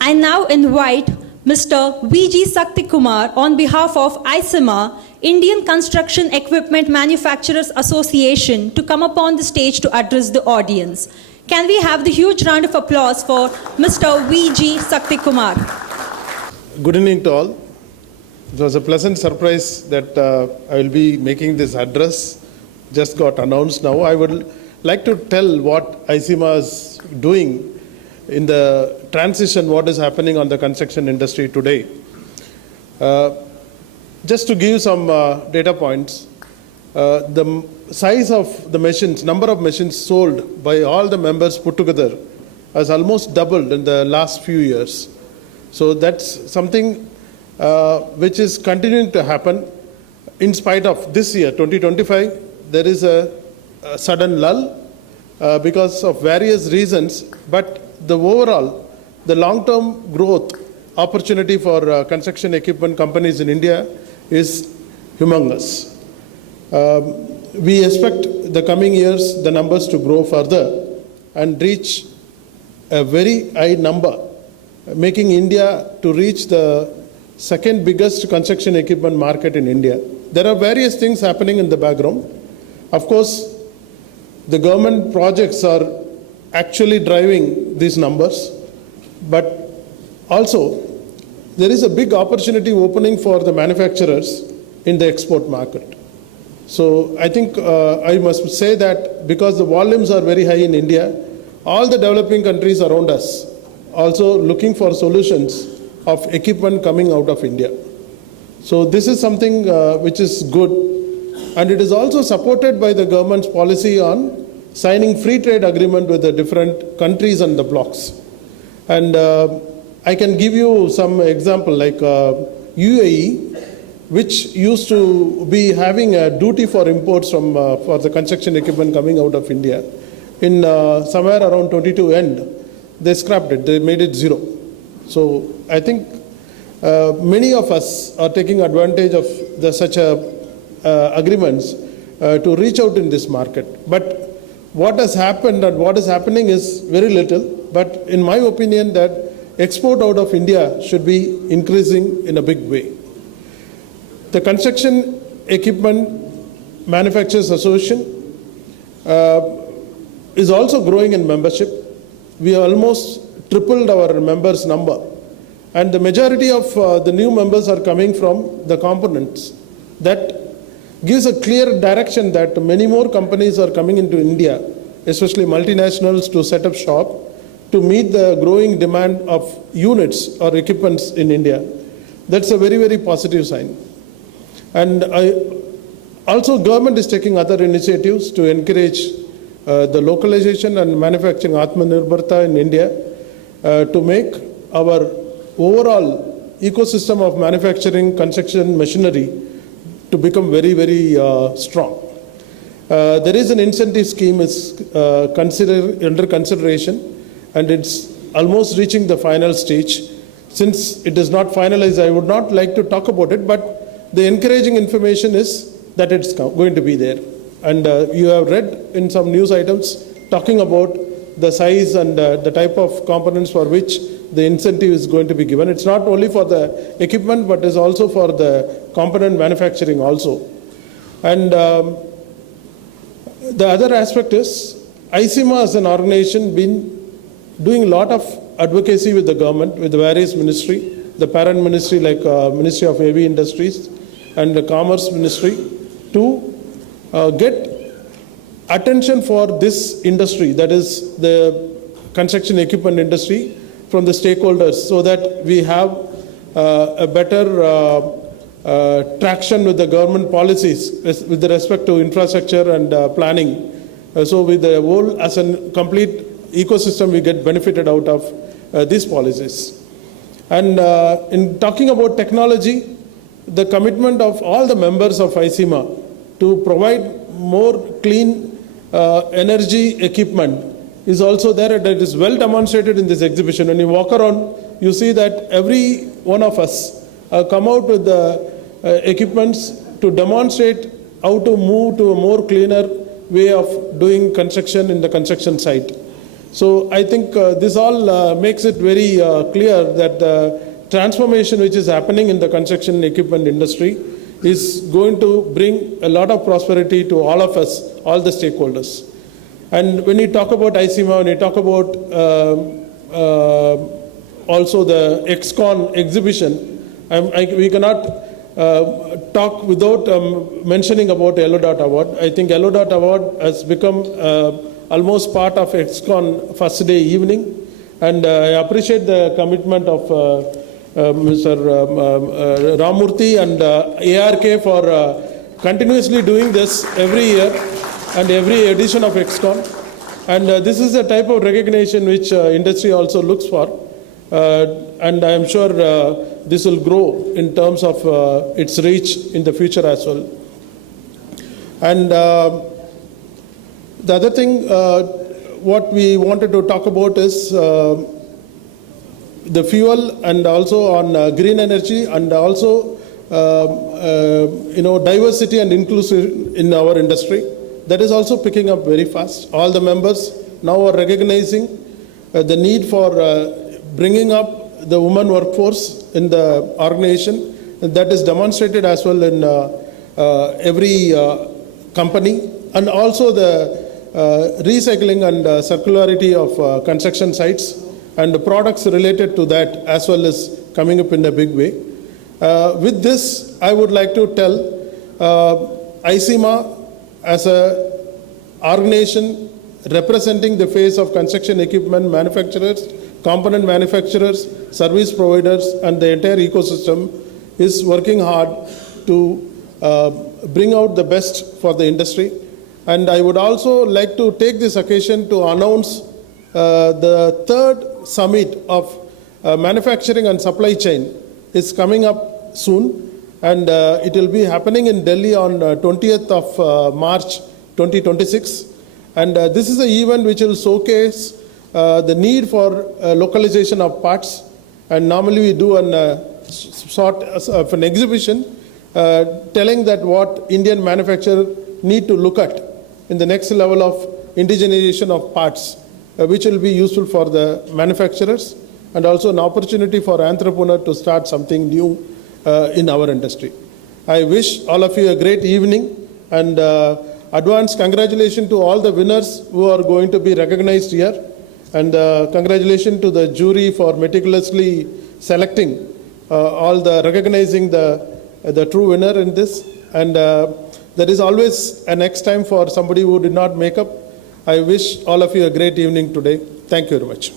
I now invite Mr. V.G. Sakthikumar on behalf of ICEMA, Indian Construction Equipment Manufacturers Association, to come upon the stage to address the audience. Can we have the huge round of applause for Mr. V.G. Sakthikumar? Good evening to all. It was a pleasant surprise that I will be making this address. Just got announced now. I would like to tell what ICEMA is doing in the transition, what is happening on the construction industry today. Just to give you some data points, the size of the machines, number of machines sold by all the members put together has almost doubled in the last few years. So that's something which is continuing to happen in spite of this year, 2025. There is a sudden lull because of various reasons, but the overall, the long-term growth opportunity for construction equipment companies in India is humongous. We expect the coming years the numbers to grow further and reach a very high number, making India to reach the second biggest construction equipment market in India. There are various things happening in the background. Of course, the government projects are actually driving these numbers, but also there is a big opportunity opening for the manufacturers in the export market. So I think I must say that because the volumes are very high in India, all the developing countries around us also looking for solutions of equipment coming out of India. So this is something which is good, and it is also supported by the government's policy on signing free trade agreement with the different countries and the blocks. And I can give you some example like UAE, which used to be having a duty for imports from for the construction equipment coming out of India. In somewhere around 22 end, they scrapped it, they made it zero. So I think many of us are taking advantage of such agreements to reach out in this market. But what has happened and what is happening is very little, but in my opinion that export out of India should be increasing in a big way. The Construction Equipment Manufacturers Association is also growing in membership. We almost tripled our members number, and the majority of the new members are coming from the components. That gives a clear direction that many more companies are coming into India, especially multinationals, to set up shop to meet the growing demand of units or equipments in India. That's a very, very positive sign. And also government is taking other initiatives to encourage the localization and manufacturing Atmanirbharta in India to make our overall ecosystem of manufacturing construction machinery to become very, very strong. There is an incentive scheme is under consideration, and it's almost reaching the final stage. Since it is not finalized, I would not like to talk about it, but the encouraging information is that it's going to be there. And you have read in some news items talking about the size and the type of components for which the incentive is going to be given. It's not only for the equipment, but is also for the component manufacturing also. And the other aspect is ICEMA as an organization been doing a lot of advocacy with the government, with the various ministry, the parent ministry like Ministry of Heavy Industries and the Commerce Ministry, to get attention for this industry, that is the construction equipment industry, from the stakeholders, so that we have a better traction with the government policies with respect to infrastructure and planning. So with the whole as a complete ecosystem, we get benefited out of these policies. And in talking about technology, the commitment of all the members of ICEMA to provide more clean energy equipment is also there, and it is well demonstrated in this exhibition. When you walk around, you see that every one of us come out with the equipments to demonstrate how to move to a more cleaner way of doing construction in the construction site. So I think this all makes it very clear that the transformation which is happening in the construction equipment industry is going to bring a lot of prosperity to all of us, all the stakeholders. And when you talk about ICEMA, when you talk about also the ExCon exhibition, we cannot talk without mentioning about Yellow Dot Award. I think Yellow Dot Award has become almost part of ExCon first day evening, and I appreciate the commitment of Mr. Ramurthy and ARK for continuously doing this every year and every edition of ExCon. And this is the type of recognition which industry also looks for. And I am sure this will grow in terms of its reach in the future as well. And the other thing what we wanted to talk about is the fuel, and also on green energy, and also diversity and inclusion in our industry. That is also picking up very fast. All the members now are recognizing the need for bringing up the women workforce in the organization. That is demonstrated as well in every company, and also the recycling and circularity of construction sites and the products related to that as well is coming up in a big way. With this, I would like to tell ICEMA as a organization representing the face of construction equipment manufacturers, component manufacturers, service providers, and the entire ecosystem is working hard to bring out the best for the industry. And I would also like to take this occasion to announce the third summit of manufacturing and supply chain is coming up soon, and it will be happening in Delhi on 20th of March 2026. And this is an event which will showcase the need for localization of parts. And normally we do a sort of an exhibition telling that what Indian manufacturer need to look at in the next level of indigenization of parts, which will be useful for the manufacturers, and also an opportunity for entrepreneur to start something new in our industry. I wish all of you a great evening, and advance congratulations to all the winners who are going to be recognized here, and congratulations to the jury for meticulously selecting recognizing the true winner in this. And there is always a next time for somebody who did not make up. I wish all of you a great evening today. Thank you very much.